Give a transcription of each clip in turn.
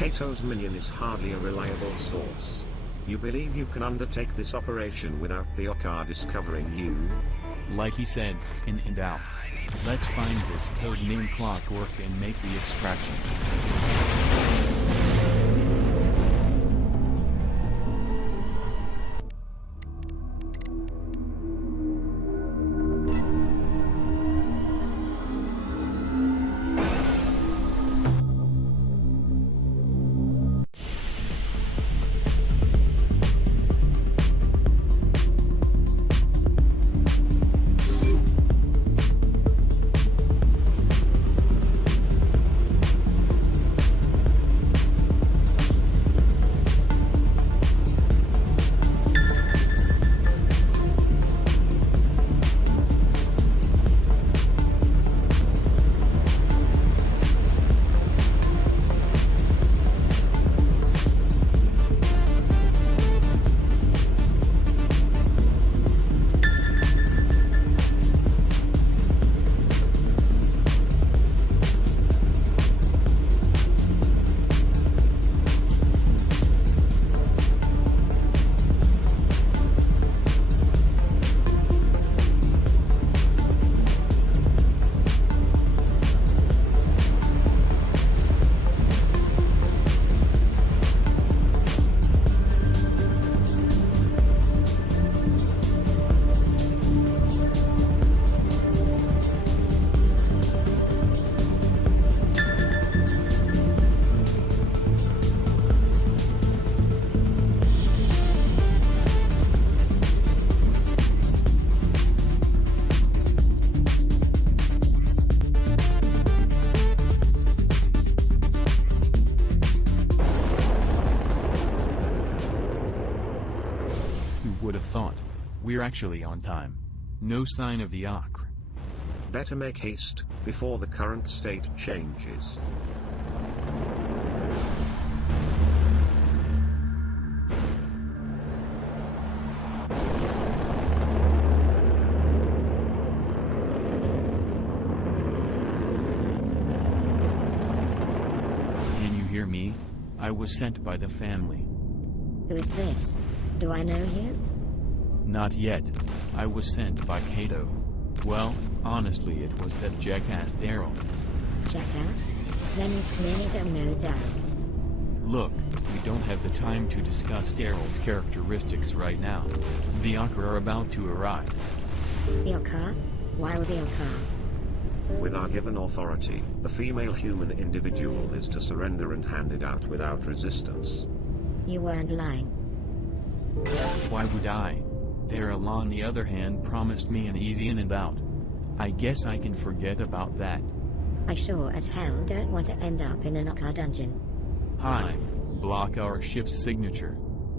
Cato's minion is hardly a reliable source. You believe you can undertake this operation without the Okkar discovering you? Like he said, in and out. Let's find this codename Clockwork and make the extraction. We're actually on time. No sign of the Okkar. Better make haste, before the current state changes. Can you hear me? I was sent by the family. Who is this? Do I know you? Not yet. I was sent by Cato. Well, honestly it was that jackass Daryl. Jackass? Then you clearly don't know Daryl. Look, we don't have the time to discuss Daryl's characteristics right now. The Okkar are about to arrive. The Okkar? Why would the Okkar? With our given authority, the female human individual is to surrender and hand it out without resistance. You weren't lying. Why would I? Daryl on the other hand promised me an easy in and out. I guess I can forget about that. I sure as hell don't want to end up in an Okkar dungeon. Hi. Block our ship's signature.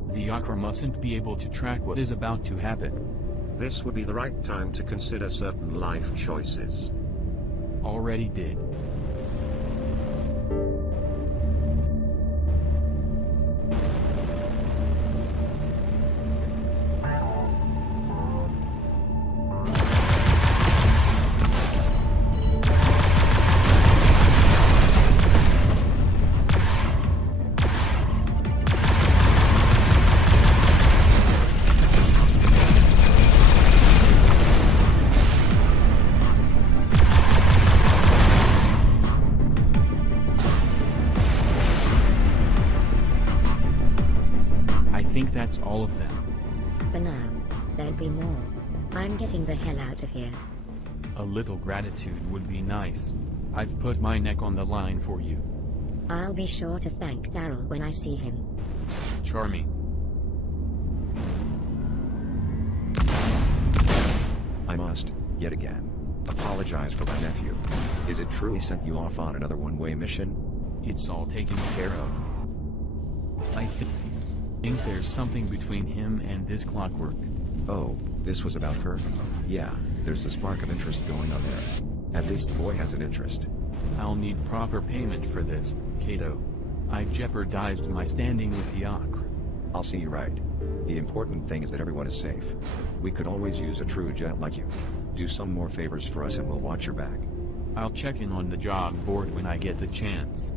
The Okkar mustn't be able to track what is about to happen. This would be the right time to consider certain life choices. Already did. That's all of them. For now, there'll be more. I'm getting the hell out of here. A little gratitude would be nice. I've put my neck on the line for you. I'll be sure to thank Daryl when I see him. Charming. I must, yet again, apologize for my nephew. Is it true he sent you off on another one-way mission? It's all taken care of. I think there's something between him and this Clockwork. Oh, this was about her? Yeah, there's a spark of interest going on there. At least the boy has an interest. I'll need proper payment for this, Cato. I jeopardized my standing with the Okkar. I'll see you right. The important thing is that everyone is safe. We could always use a true jet like you. Do some more favors for us and we'll watch your back. I'll check in on the job board when I get the chance.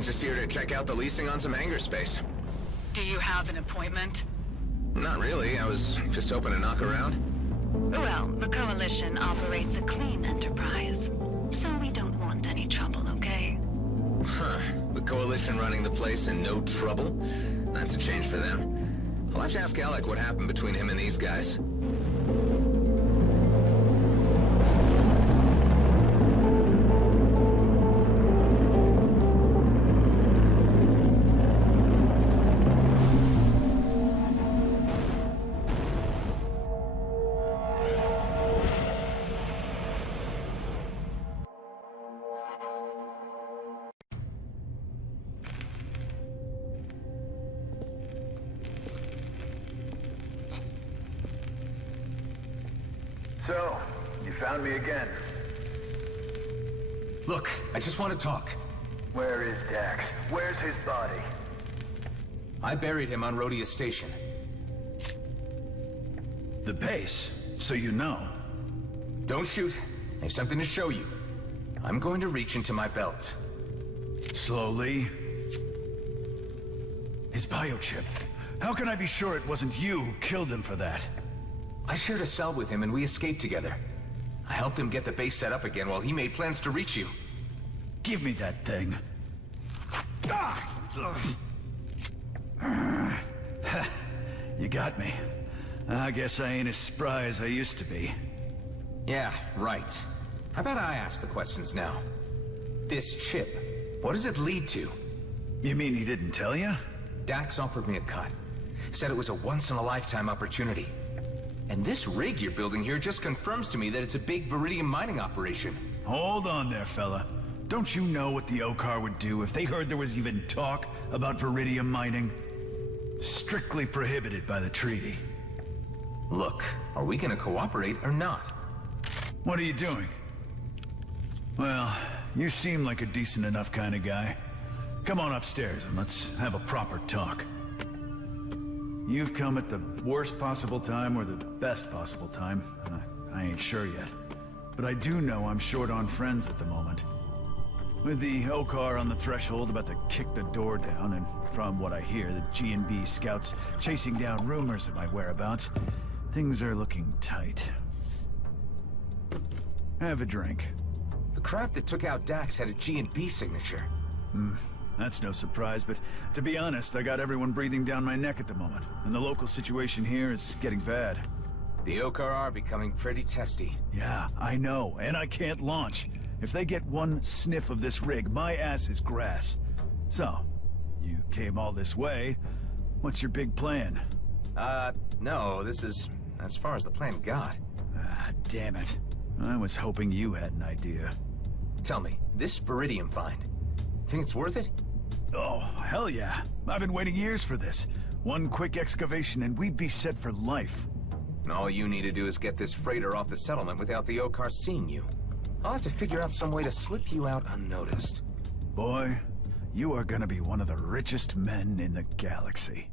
I'm just here to check out the leasing on some hangar space. Do you have an appointment? Not really, I was just hoping to knock around. Well, the Coalition operates a clean enterprise, so we don't want any trouble, okay? Huh. The Coalition running the place and no trouble? That's a change for them. I'll have to ask Alec what happened between him and these guys. So, you found me again. Look, I just want to talk. Where is Dax? Where's his body? I buried him on Rhodia Station. The base, so you know. Don't shoot. I have something to show you. I'm going to reach into my belt. Slowly. His biochip. How can I be sure it wasn't you who killed him for that? I shared a cell with him and we escaped together. I helped him get the base set up again while he made plans to reach you. Give me that thing. You got me. I guess I ain't as spry as I used to be. Yeah, right. How about I ask the questions now? This chip, what does it lead to? You mean he didn't tell you? Dax offered me a cut. Said it was a once-in-a-lifetime opportunity. And this rig you're building here just confirms to me that it's a big Viridium mining operation. Hold on there, fella. Don't you know what the Okar would do if they heard there was even talk about Viridium mining? Strictly prohibited by the treaty. Look, are we gonna cooperate or not? What are you doing? Well, you seem like a decent enough kind of guy. Come on upstairs and let's have a proper talk. You've come at the worst possible time or the best possible time. I ain't sure yet. But I do know I'm short on friends at the moment. With the Okar on the threshold about to kick the door down, and from what I hear, the G&B scouts chasing down rumors of my whereabouts, things are looking tight. Have a drink. The craft that took out Dax had a G&B signature. That's no surprise, but to be honest, I got everyone breathing down my neck at the moment, and the local situation here is getting bad. The Okar are becoming pretty testy. Yeah, I know, and I can't launch. If they get one sniff of this rig, my ass is grass. So, you came all this way. What's your big plan? No, this is as far as the plan got. Ah, damn it. I was hoping you had an idea. Tell me, this Viridium find, think it's worth it? Oh, hell yeah. I've been waiting years for this. One quick excavation and we'd be set for life. And all you need to do is get this freighter off the settlement without the Okar seeing you. I'll have to figure out some way to slip you out unnoticed. Boy, you are gonna be one of the richest men in the galaxy.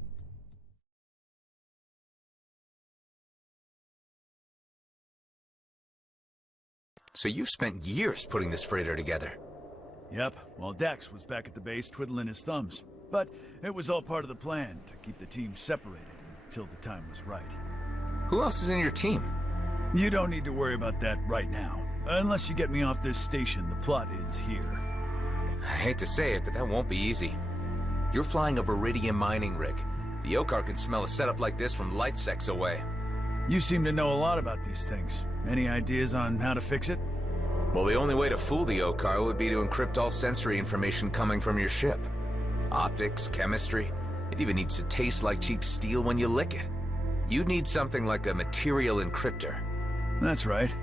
So you've spent years putting this freighter together. Yep, while Dax was back at the base twiddling his thumbs. But it was all part of the plan to keep the team separated until the time was right. Who else is in your team? You don't need to worry about that right now. Unless you get me off this station, the plot ends here. I hate to say it, but that won't be easy. You're flying a Viridium mining rig. The Okar can smell a setup like this from light secs away. You seem to know a lot about these things. Any ideas on how to fix it? Well, the only way to fool the Okar would be to encrypt all sensory information coming from your ship. Optics, chemistry, it even needs to taste like cheap steel when you lick it. You'd need something like a material encryptor. That's right.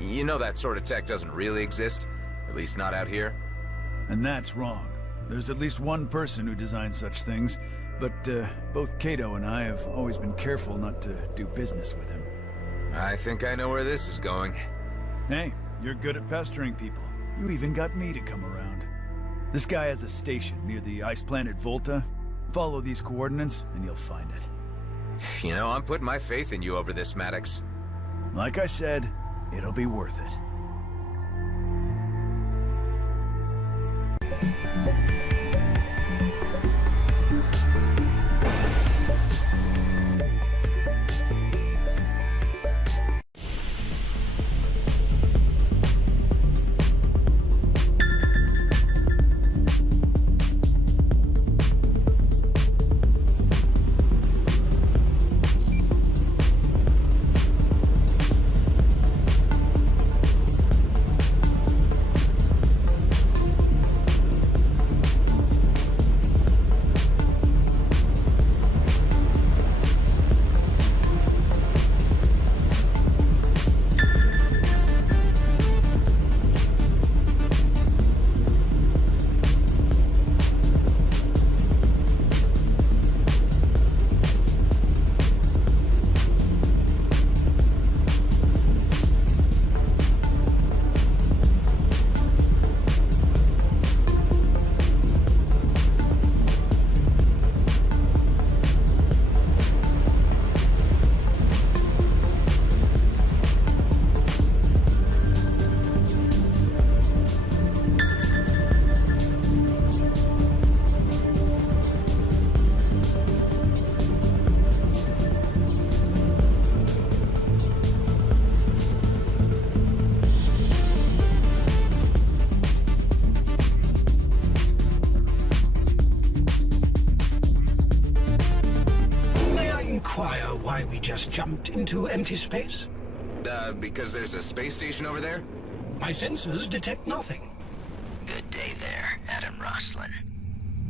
You know that sort of tech doesn't really exist, at least not out here. And that's wrong. There's at least one person who designs such things, but both Cato and I have always been careful not to do business with him. I think I know where this is going. Hey, you're good at pestering people. You even got me to come around. This guy has a station near the ice planet Volta. Follow these coordinates and you'll find it. You know, I'm putting my faith in you over this, Maddox. Like I said, it'll be worth it. Just jumped into empty space? Because there's a space station over there? My sensors detect nothing. Good day there, Adam Roslin.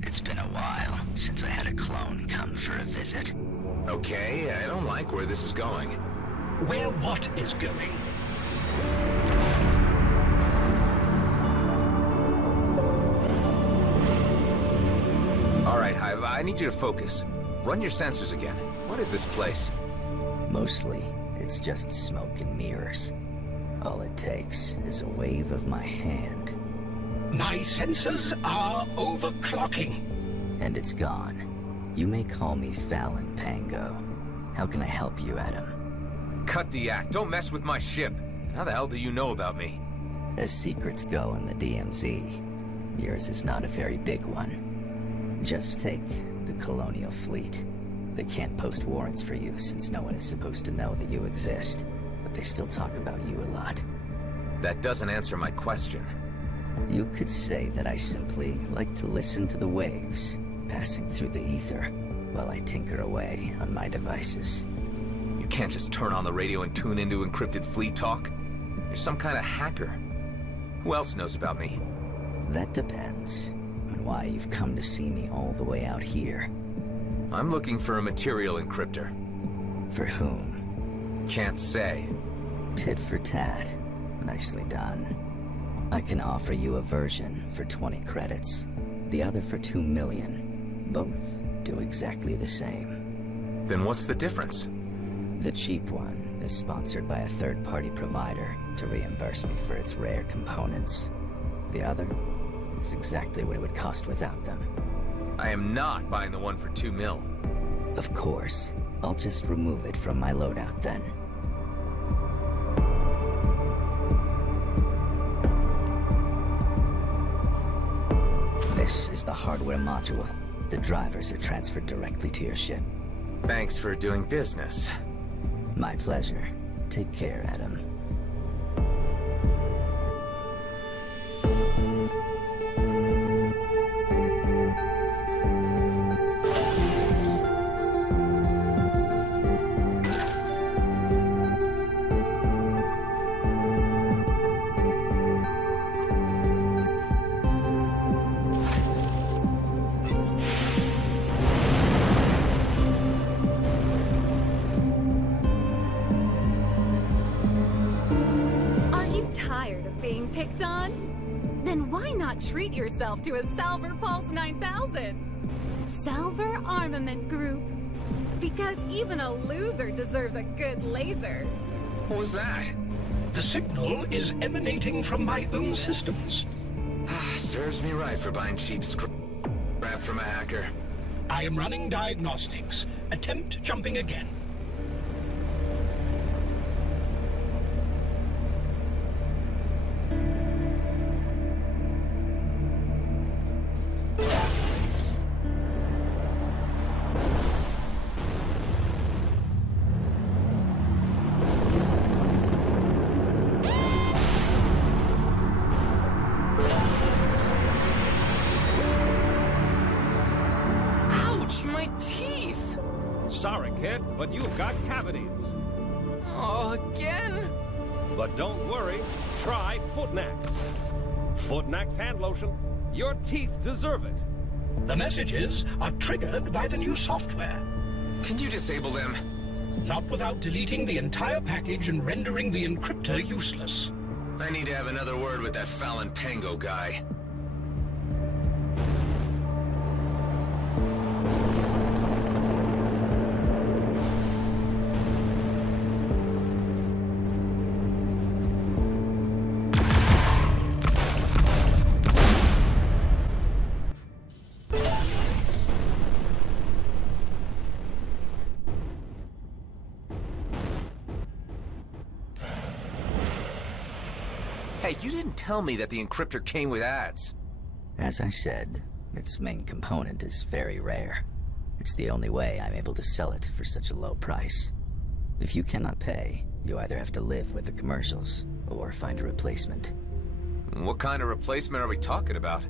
It's been a while since I had a clone come for a visit. Okay, I don't like where this is going. Where what is going? All right, Hive, I need you to focus. Run your sensors again. What is this place? Mostly, it's just smoke and mirrors. All it takes is a wave of my hand. My sensors are overclocking. And it's gone. You may call me Fallon Pango. How can I help you, Adam? Cut the act. Don't mess with my ship. How the hell do you know about me? As secrets go in the DMZ, yours is not a very big one. Just take the Colonial Fleet. They can't post warrants for you since no one is supposed to know that you exist, but they still talk about you a lot. That doesn't answer my question. You could say that I simply like to listen to the waves passing through the ether while I tinker away on my devices. You can't just turn on the radio and tune into encrypted fleet talk. You're some kind of hacker. Who else knows about me? That depends on why you've come to see me all the way out here. I'm looking for a material encryptor. For whom? Can't say. Tit for tat. Nicely done. I can offer you a version for 20 credits, the other for 2 million. Both do exactly the same. Then what's the difference? The cheap one is sponsored by a third-party provider to reimburse me for its rare components. The other is exactly what it would cost without them. I am not buying the one for 2 mil. Of course. I'll just remove it from my loadout then. This is the hardware module. The drivers are transferred directly to your ship. Thanks for doing business. My pleasure. Take care, Adam. Treat yourself to a Salver Pulse 9000. Salver Armament Group. Because even a loser deserves a good laser. What was that? The signal is emanating from my own systems. Serves me right for buying cheap scrap from a hacker. I am running diagnostics. Attempt jumping again. But you've got cavities. Oh, again? But don't worry, try Footnax. Footnax hand lotion. Your teeth deserve it. The messages are triggered by the new software. Can you disable them? Not without deleting the entire package and rendering the encryptor useless. I need to have another word with that Fallon Pango guy. Hey, you didn't tell me that the encryptor came with ads. As I said, its main component is very rare. It's the only way I'm able to sell it for such a low price. If you cannot pay, you either have to live with the commercials, or find a replacement. What kind of replacement are we talking about?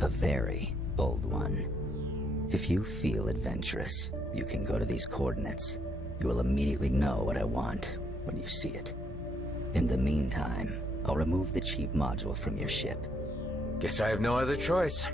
A very old one. If you feel adventurous, you can go to these coordinates. You will immediately know what I want when you see it. In the meantime, I'll remove the cheap module from your ship. Guess I have no other choice.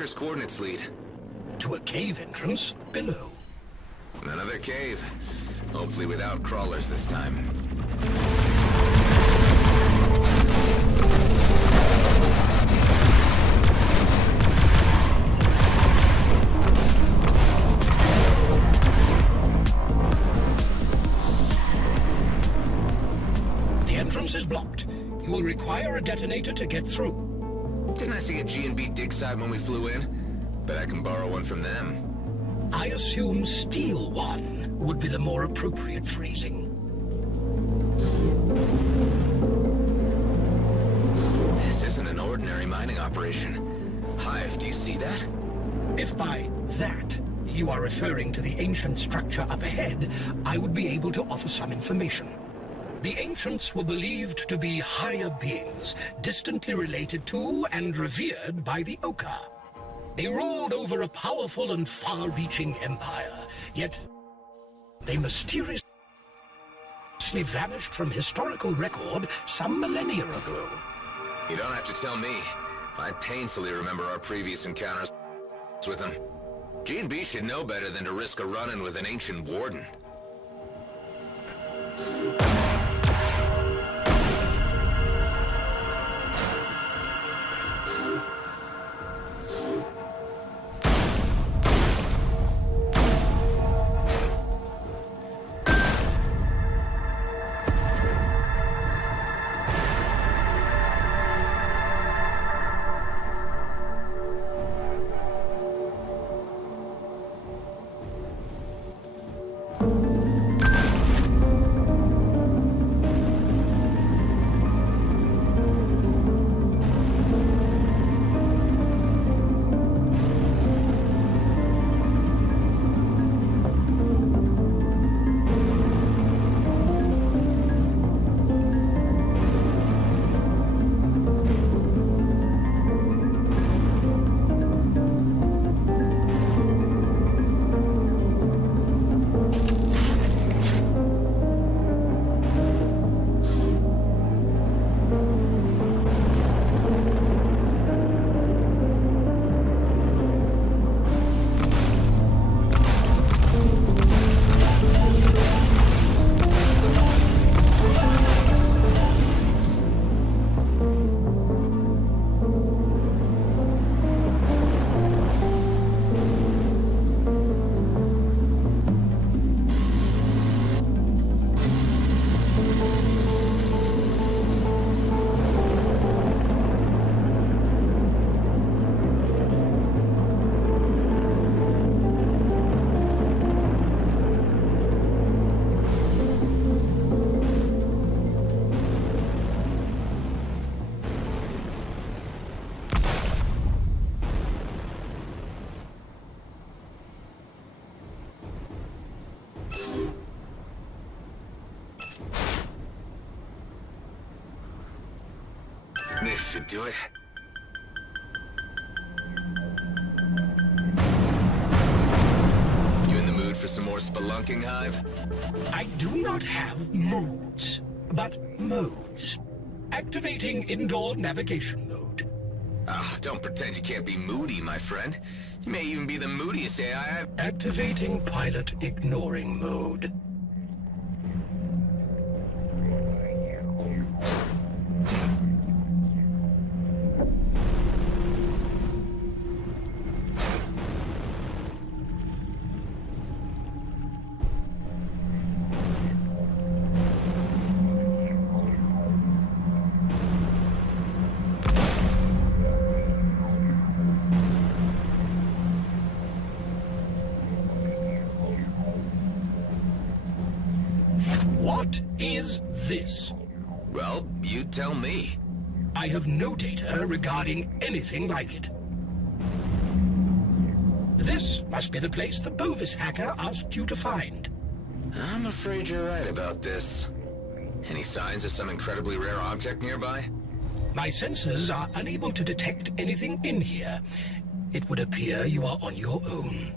tracker's coordinates lead? To a cave entrance below. Another cave. Hopefully without crawlers this time. The entrance is blocked. You will require a detonator to get through. Didn't I see a G&B dig site when we flew in? Bet I can borrow one from them. I assume steal one would be the more appropriate phrasing. This isn't an ordinary mining operation. Hive, do you see that? If by that you are referring to the ancient structure up ahead, I would be able to offer some information. The ancients were believed to be higher beings, distantly related to and revered by the Oka. They ruled over a powerful and far-reaching empire, yet they mysteriously vanished from historical record some millennia ago. You don't have to tell me. I painfully remember our previous encounters with them. G&B should know better than to risk a run-in with an ancient warden. This should do it. You in the mood for some more spelunking, Hive? I do not have moods, but modes. Activating indoor navigation mode. Ah, don't pretend you can't be moody, my friend. You may even be the moodiest AI I've... Activating pilot ignoring mode. What is this? Well, you tell me. I have no data regarding anything like it. This must be the place the Bovis hacker asked you to find. I'm afraid you're right about this. Any signs of some incredibly rare object nearby? My sensors are unable to detect anything in here. It would appear you are on your own.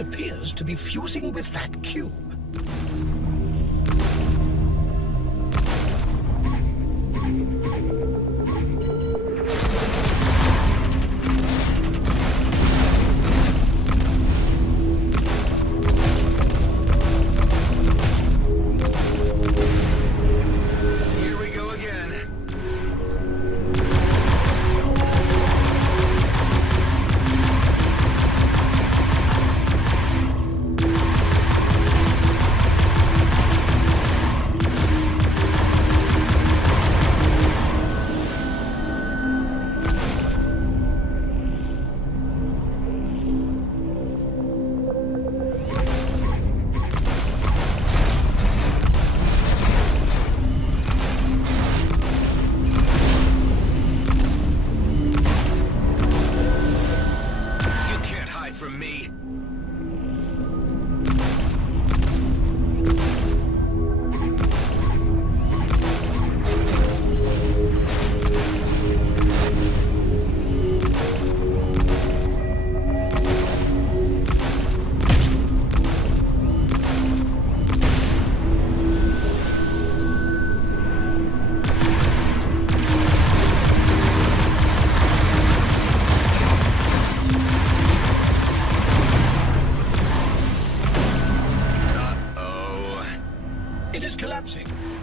appears to be fusing with that cube.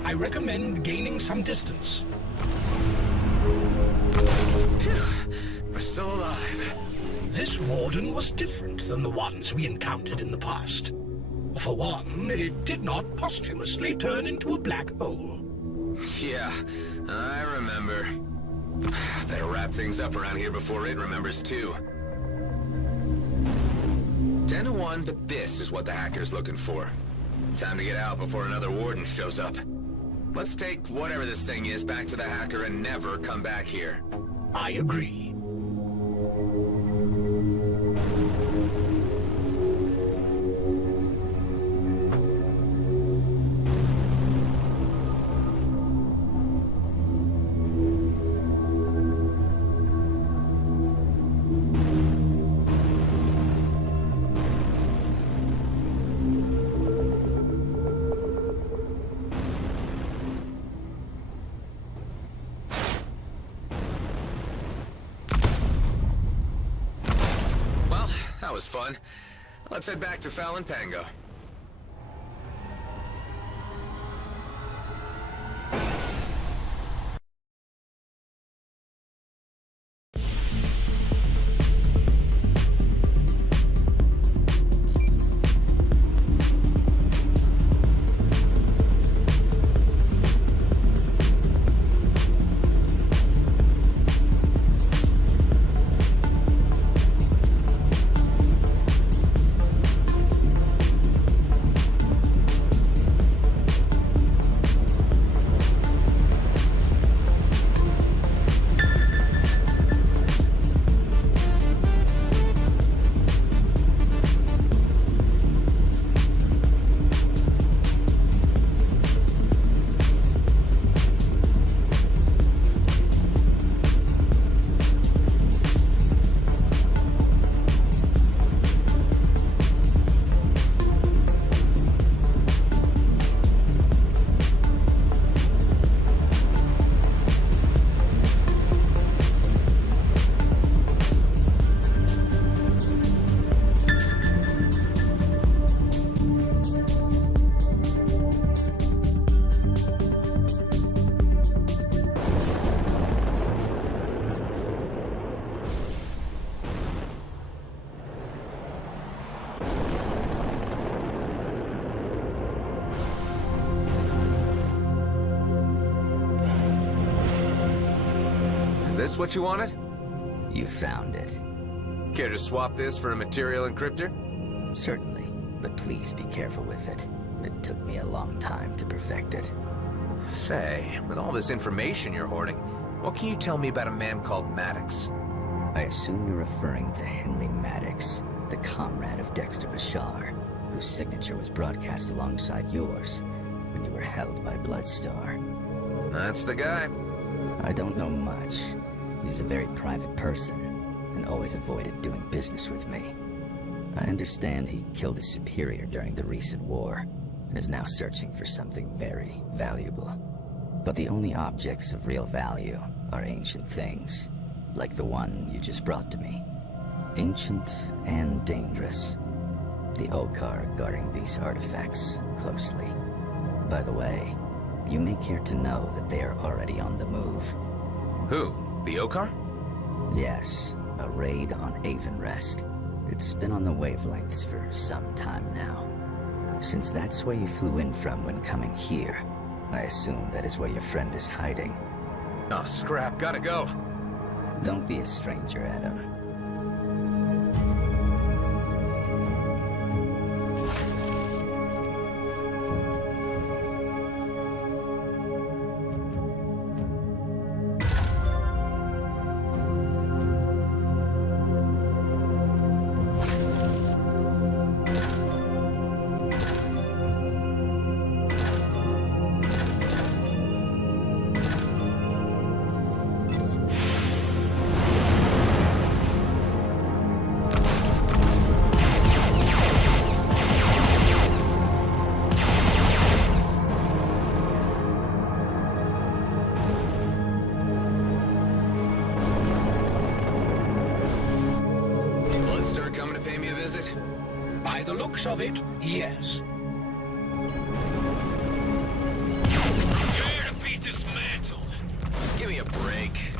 I recommend gaining some distance. Phew, we're still alive. This warden was different than the ones we encountered in the past. For one, it did not posthumously turn into a black hole. Yeah, I remember. Better wrap things up around here before it remembers too. 10 to 1, but this is what the hacker's looking for. Time to get out before another warden shows up. Let's take whatever this thing is back to the hacker and never come back here. I agree. That was fun. Let's head back to Fallon Pango. Is this what you wanted? You found it. Care to swap this for a material encryptor? Certainly, but please be careful with it. It took me a long time to perfect it. Say, with all this information you're hoarding, what can you tell me about a man called Maddox? I assume you're referring to Henley Maddox, the comrade of Dexter Bashar, whose signature was broadcast alongside yours when you were held by Bloodstar. That's the guy. I don't know much. He's a very private person, and always avoided doing business with me. I understand he killed his superior during the recent war, and is now searching for something very valuable. But the only objects of real value are ancient things, like the one you just brought to me. Ancient and dangerous. The Okar are guarding these artifacts closely. By the way, you may care to know that they are already on the move. Who? The Okar? Yes, a raid on Avonrest. It's been on the wavelengths for some time now. Since that's where you flew in from when coming here, I assume that is where your friend is hiding. Oh, scrap, gotta go. Don't be a stranger, Adam. By the looks of it, yes. Prepare to be dismantled. Give me a break.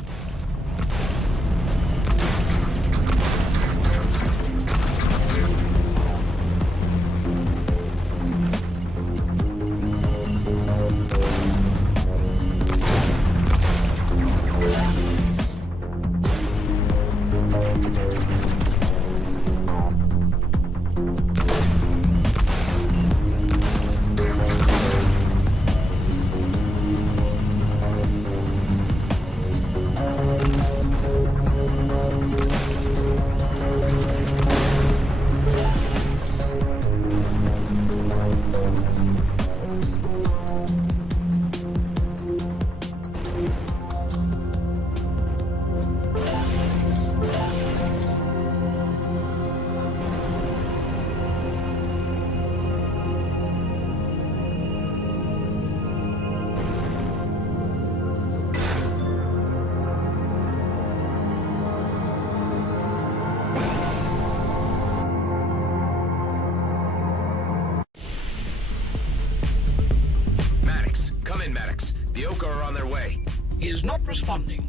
The Okar are on their way. He is not responding.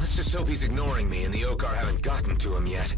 Let's just hope he's ignoring me and the Okar haven't gotten to him yet.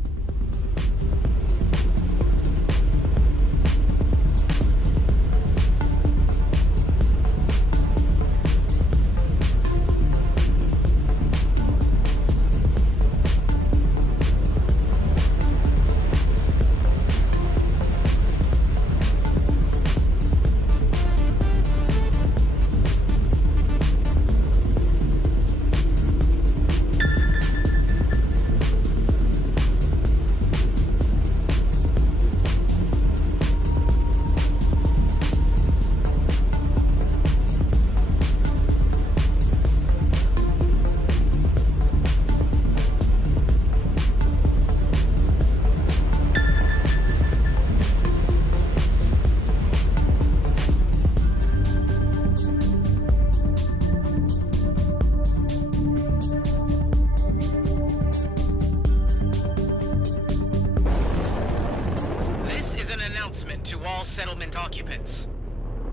Settlement occupants.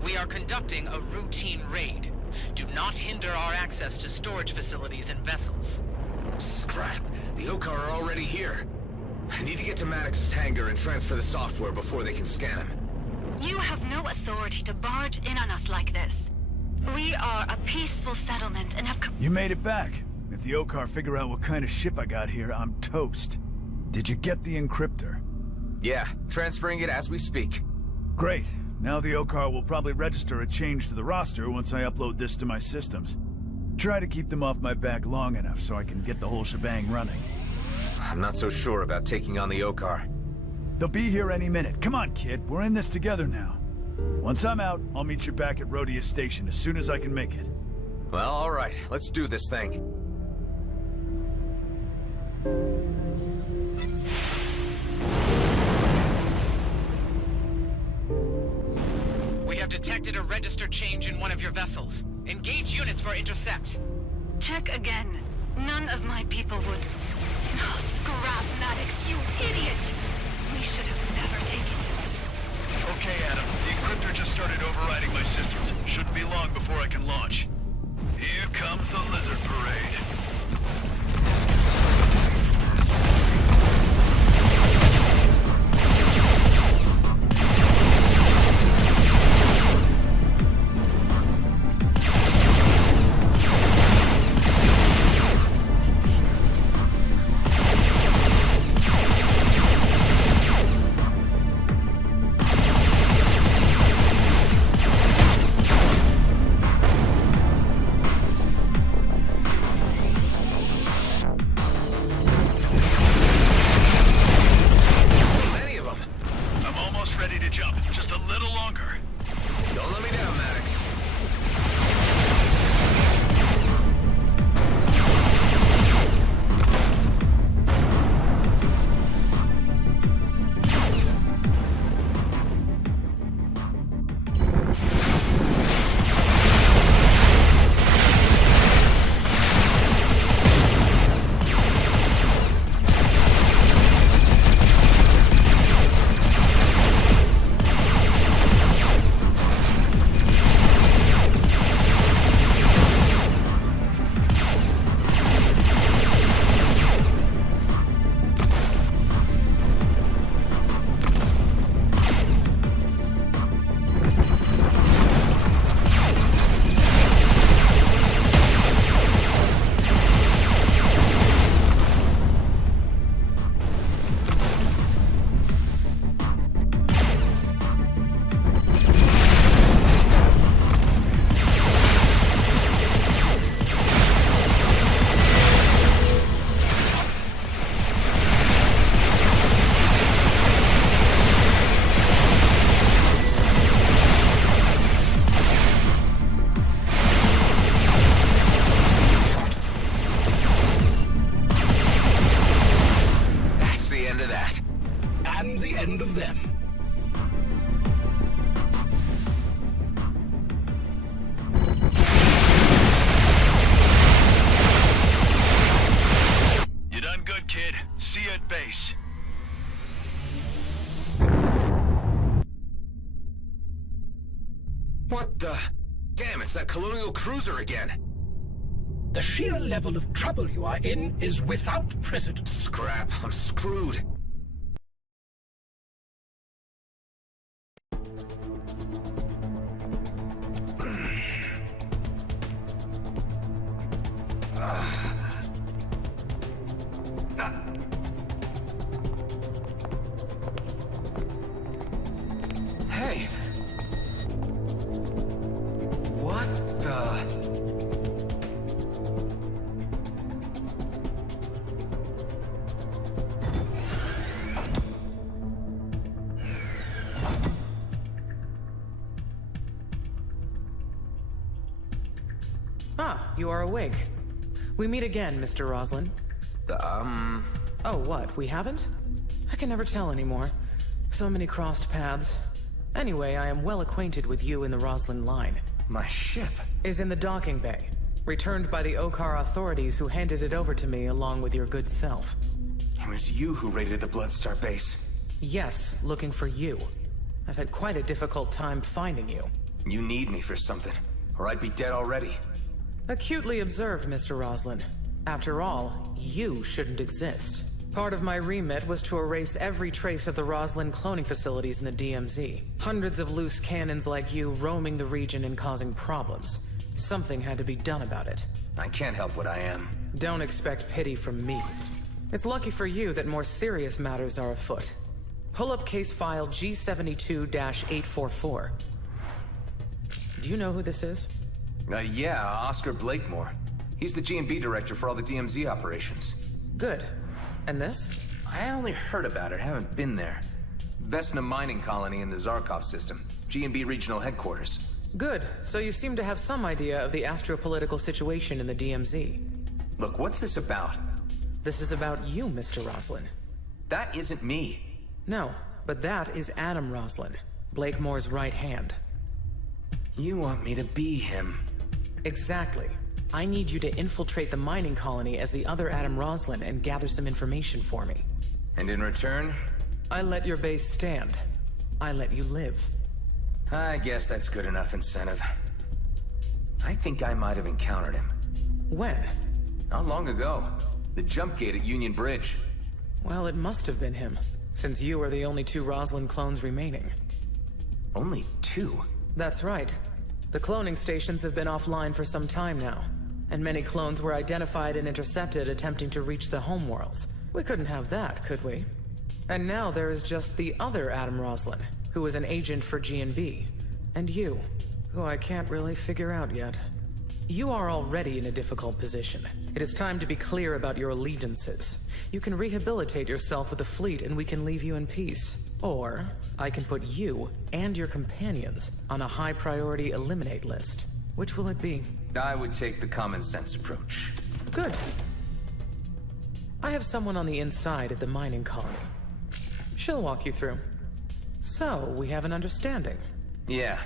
We are conducting a routine raid. Do not hinder our access to storage facilities and vessels. Scrap! The Okar are already here. I need to get to Maddox's hangar and transfer the software before they can scan him. You have no authority to barge in on us like this. We are a peaceful settlement and have... You made it back. If the Okar figure out what kind of ship I got here, I'm toast. Did you get the encryptor? Yeah, transferring it as we speak. Great. Now the Okar will probably register a change to the roster once I upload this to my systems. Try to keep them off my back long enough so I can get the whole shebang running. I'm not so sure about taking on the Okar. They'll be here any minute. Come on, kid. We're in this together now. Once I'm out, I'll meet you back at Rhodia Station as soon as I can make it. Well, alright. Let's do this thing. detected a register change in one of your vessels. Engage units for intercept. Check again. None of my people would... Oh, scrap Maddox, you idiot! We should have never taken you. Okay, Adam. The encryptor just started overriding my systems. Shouldn't be long before I can launch. Here comes the lizard parade. Of them. You done good, kid. See you at base. What the? Damn, it's that colonial cruiser again. The sheer level of trouble you are in is without precedent. Scrap, I'm screwed. Hey. What the? Ah, you are awake. We meet again, Mr. Roslin. Oh, what? We haven't? I can never tell anymore. So many crossed paths. Anyway, I am well acquainted with you in the Roslin line. My ship is in the docking bay, returned by the Okar authorities who handed it over to me along with your good self. It was you who raided the Bloodstar base. Yes, looking for you. I've had quite a difficult time finding you. You need me for something, or I'd be dead already. Acutely observed, Mr. Roslin. After all, you shouldn't exist. Part of my remit was to erase every trace of the Roslin cloning facilities in the DMZ. Hundreds of loose cannons like you roaming the region and causing problems. Something had to be done about it. I can't help what I am. Don't expect pity from me. It's lucky for you that more serious matters are afoot. Pull up case file G72-844. Do you know who this is? Yeah, Oscar Blakemore. He's the G&B director for all the DMZ operations. Good. And this? I only heard about it, haven't been there. Vesna mining colony in the Zharkov System. G&B regional headquarters. Good. So you seem to have some idea of the astropolitical situation in the DMZ. Look, what's this about? This is about you, Mr. Roslin. That isn't me. No, but that is Adam Roslin, Blakemore's right hand. You want me to be him? Exactly. I need you to infiltrate the mining colony as the other Adam Roslin and gather some information for me. And in return? I let your base stand. I let you live. I guess that's good enough incentive. I think I might have encountered him. When? Not long ago. The jump gate at Union Bridge. Well, it must have been him, since you are the only 2 Roslin clones remaining. Only 2? That's right. The cloning stations have been offline for some time now, and many clones were identified and intercepted attempting to reach the homeworlds. We couldn't have that, could we? And now there is just the other Adam Roslin, who is an agent for G&B, and you, who I can't really figure out yet. You are already in a difficult position. It is time to be clear about your allegiances. You can rehabilitate yourself with the fleet and we can leave you in peace. Or, I can put you and your companions on a high-priority eliminate list. Which will it be? I would take the common sense approach. Good. I have someone on the inside at the mining colony. She'll walk you through. So, we have an understanding. Yeah.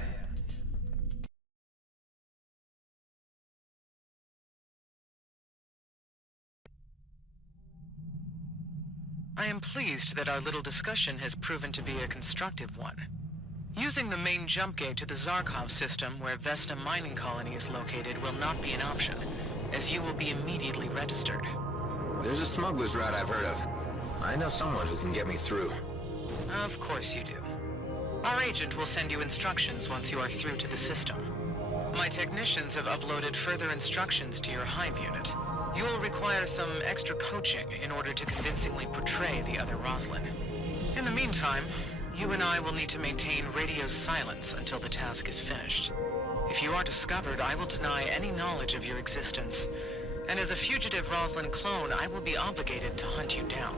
I am pleased that our little discussion has proven to be a constructive one. Using the main jump gate to the Zharkov system where Vesta Mining Colony is located will not be an option, as you will be immediately registered. There's a smuggler's route I've heard of. I know someone who can get me through. Of course you do. Our agent will send you instructions once you are through to the system. My technicians have uploaded further instructions to your Hive unit. You will require some extra coaching in order to convincingly portray the other Roslin. In the meantime, you and I will need to maintain radio silence until the task is finished. If you are discovered, I will deny any knowledge of your existence. And as a fugitive Roslin clone, I will be obligated to hunt you down.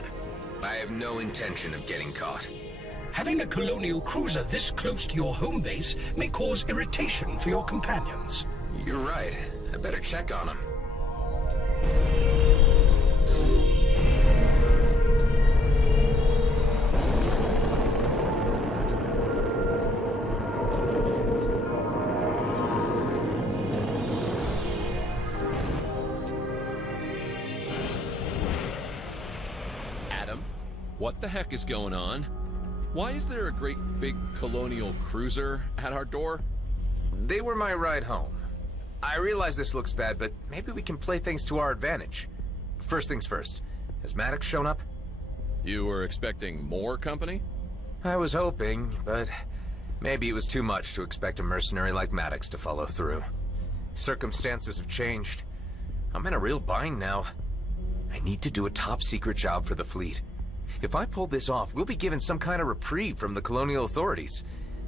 I have no intention of getting caught. Having a colonial cruiser this close to your home base may cause irritation for your companions. You're right. I better check on them. Adam, what the heck is going on? Why is there a great big colonial cruiser at our door? They were my ride home. I realize this looks bad, but maybe we can play things to our advantage. First things first, has Maddox shown up? You were expecting more company? I was hoping, but maybe it was too much to expect a mercenary like Maddox to follow through. Circumstances have changed. I'm in a real bind now. I need to do a top-secret job for the fleet. If I pull this off, we'll be given some kind of reprieve from the colonial authorities.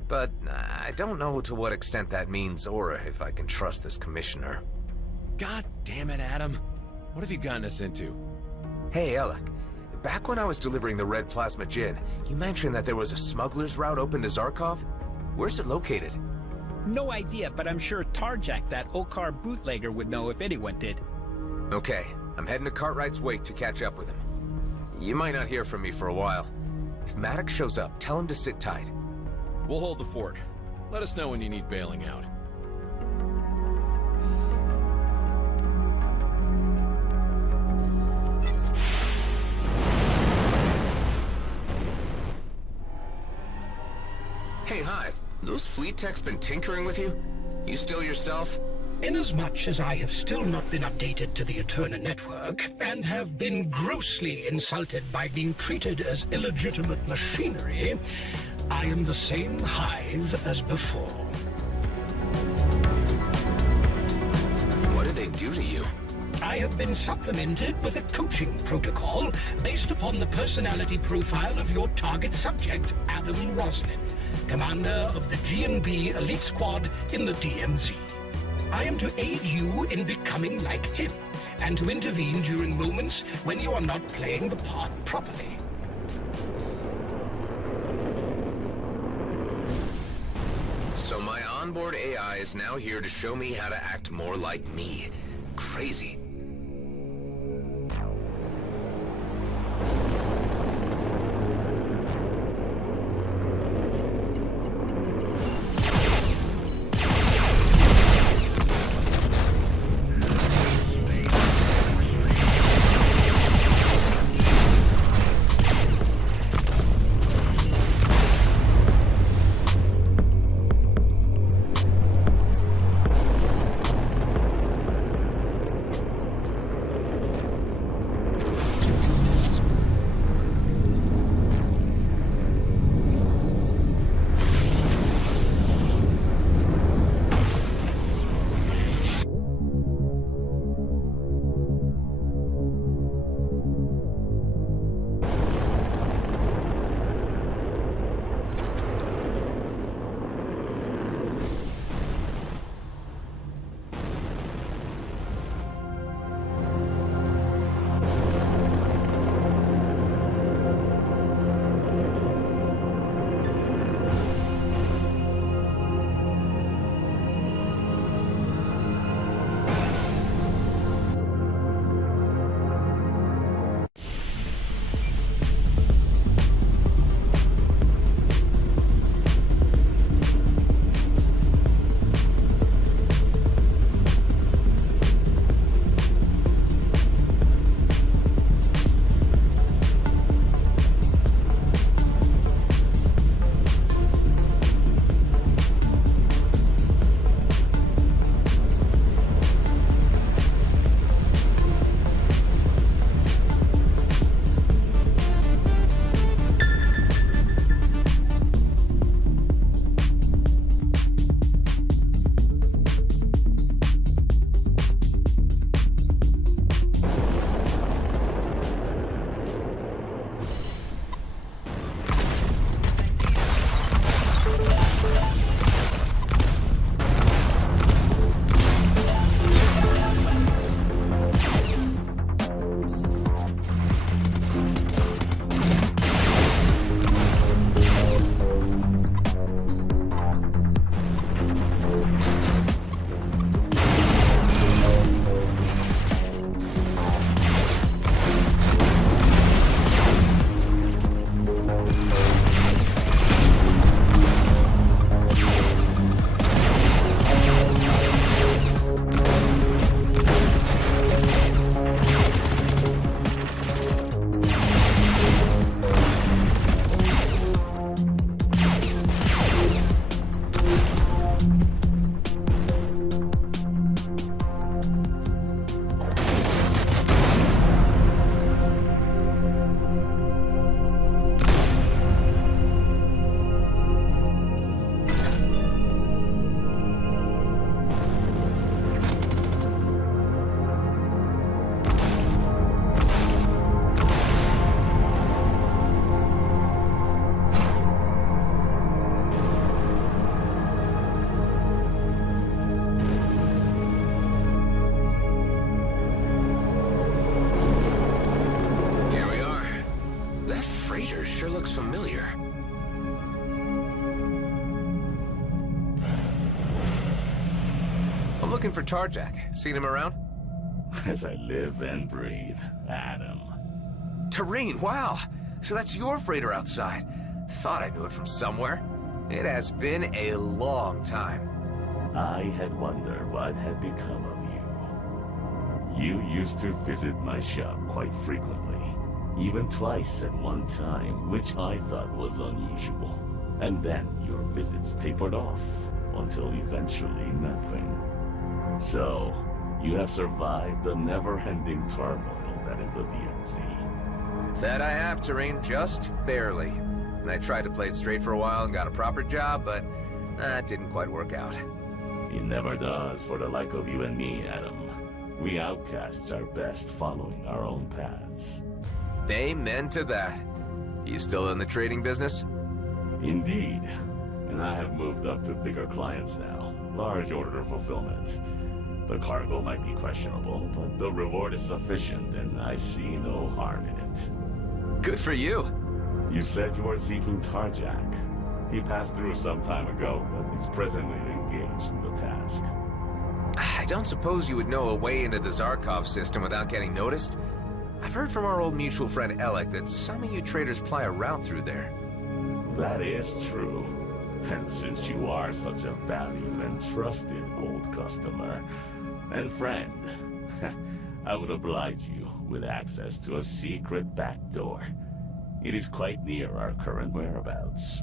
But I don't know to what extent that means, or if I can trust this commissioner. God damn it, Adam. What have you gotten us into? Hey, Alec. Back when I was delivering the red plasma gin, you mentioned that there was a smuggler's route open to Zharkov? Where's it located? No idea, but I'm sure Tarjak, that Okar bootlegger, would know if anyone did. Okay, I'm heading to Cartwright's wake to catch up with him. You might not hear from me for a while. If Maddox shows up, tell him to sit tight. We'll hold the fort. Let us know when you need bailing out. Hey, Hive. Those fleet techs been tinkering with you? You still yourself? Inasmuch as I have still not been updated to the Eterna network, and have been grossly insulted by being treated as illegitimate machinery, I am the same Hive as before. What did they do to you? I have been supplemented with a coaching protocol based upon the personality profile of your target subject, Adam Roslin, commander of the G&B Elite Squad in the DMZ. I am to aid you in becoming like him, and to intervene during moments when you are not playing the part properly. So my onboard AI is now here to show me how to act more like me. Crazy. looks familiar. I'm looking for Tarjak. Seen him around? As I live and breathe, Adam. Tareen, wow! So that's your freighter outside. Thought I knew it from somewhere. It has been a long time. I had wondered what had become of you. You used to visit my shop quite frequently. Even twice at one time, which I thought was unusual. And then your visits tapered off, until eventually nothing. So, you have survived the never-ending turmoil that is the DMZ. That I have, Tareen, just barely. I tried to play it straight for a while and got a proper job, but that didn't quite work out. It never does for the like of you and me, Adam. We outcasts are best following our own paths. Amen to that. You still in the trading business? Indeed. And I have moved up to bigger clients now. Large order fulfillment. The cargo might be questionable, but the reward is sufficient, and I see no harm in it. Good for you. You said you were seeking Tarjak. He passed through some time ago, but is presently engaged in the task. I don't suppose you would know a way into the Zharkov system without getting noticed? I've heard from our old mutual friend Alec that some of you traders ply a route through there. That is true. And since you are such a valued and trusted old customer and friend, I would oblige you with access to a secret backdoor. It is quite near our current whereabouts.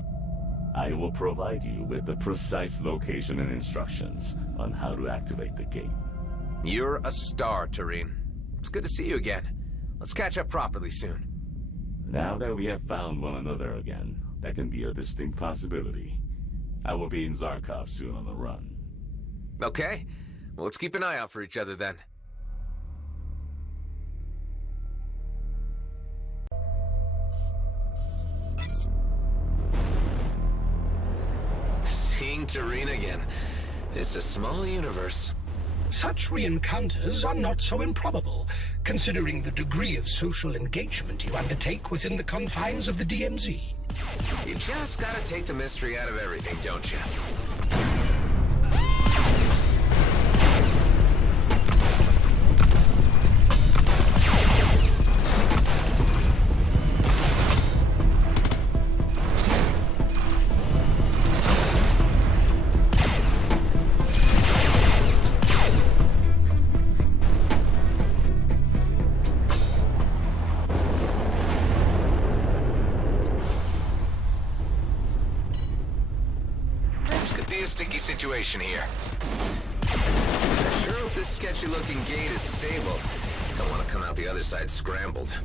I will provide you with the precise location and instructions on how to activate the gate. You're a star, Tareen. It's good to see you again. Let's catch up properly soon. Now that we have found one another again, that can be a distinct possibility. I will be in Zharkov soon on the run. Okay. Well, let's keep an eye out for each other then. Seeing Tareen again. It's a small universe. Such re-encounters are not so improbable, considering the degree of social engagement you undertake within the confines of the DMZ. You just gotta take the mystery out of everything, don't you? Sticky situation here. I sure hope this sketchy-looking gate is stable. Don't want to come out the other side scrambled.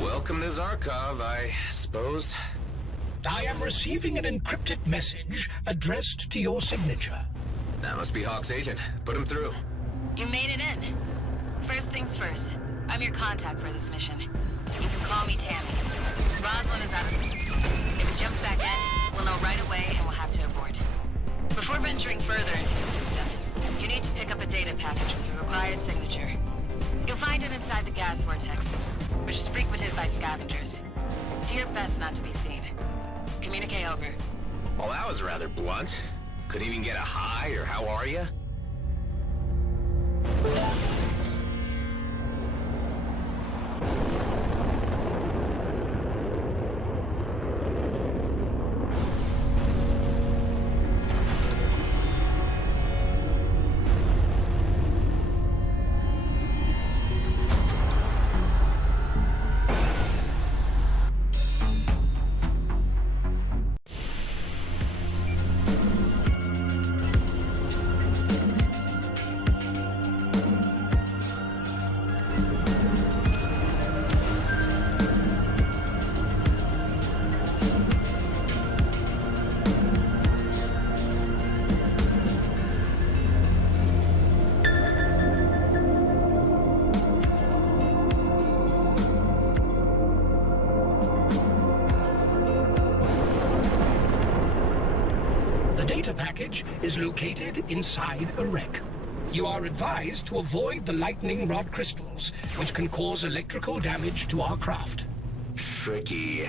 Welcome to Zharkov, I suppose. I am receiving an encrypted message addressed to your signature. That must be Hawk's agent. Put him through. You made it in. First things first. I'm your contact for this mission. You can call me Tammy. Roslyn is out of space. If it jumps back in, we'll know right away and we'll have to abort. Before venturing further into the system, you need to pick up a data package with the required signature. You'll find it inside the gas vortex, which is frequented by scavengers. Do your best not to be seen. Communicate over. Well, that was rather blunt. Couldn't even get a hi or how are ya? data package is located inside a wreck. You are advised to avoid the lightning rod crystals, which can cause electrical damage to our craft. Tricky.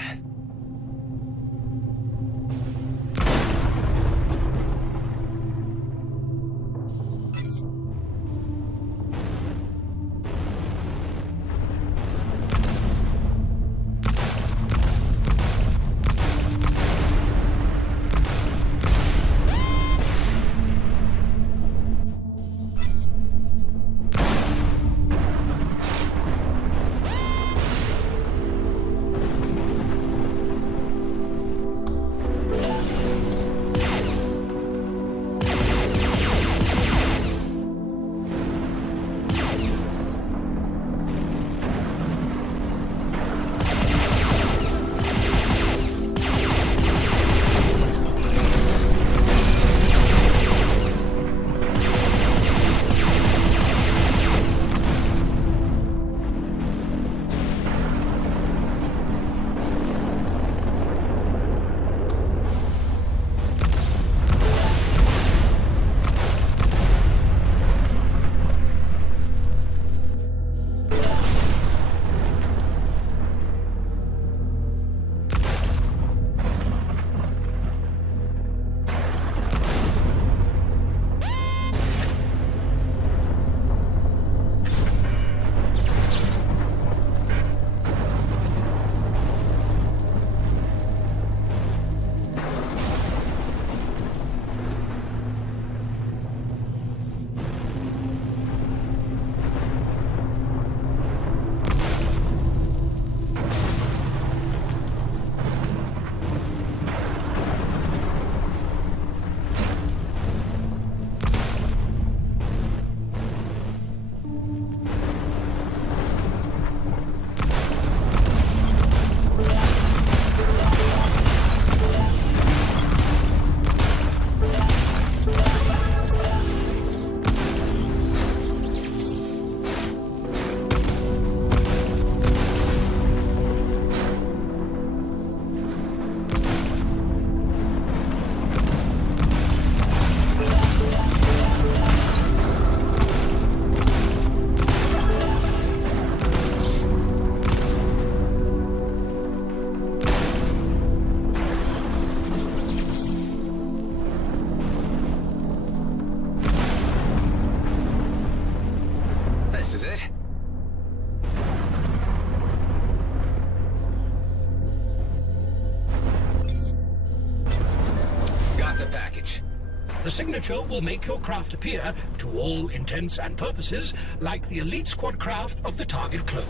The signature will make your craft appear, to all intents and purposes, like the elite squad craft of the target clone.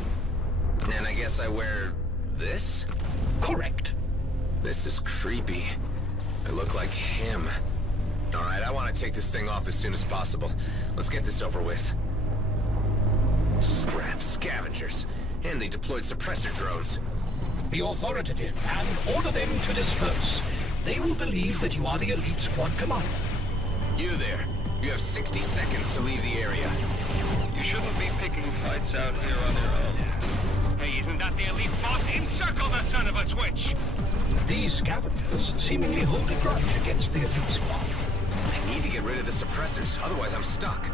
And I guess I wear this? Correct. This is creepy. I look like him. Alright, I want to take this thing off as soon as possible. Let's get this over with. Scrap scavengers. And they deployed suppressor drones. Be authoritative and order them to disperse. They will believe that you are the elite squad commander. You there. You have 60 seconds to leave the area. You shouldn't be picking fights out here on your own. Hey, isn't that the elite boss? Encircle the son of a twitch! These scavengers seemingly hold a grudge against the elite squad. I need to get rid of the suppressors, otherwise I'm stuck.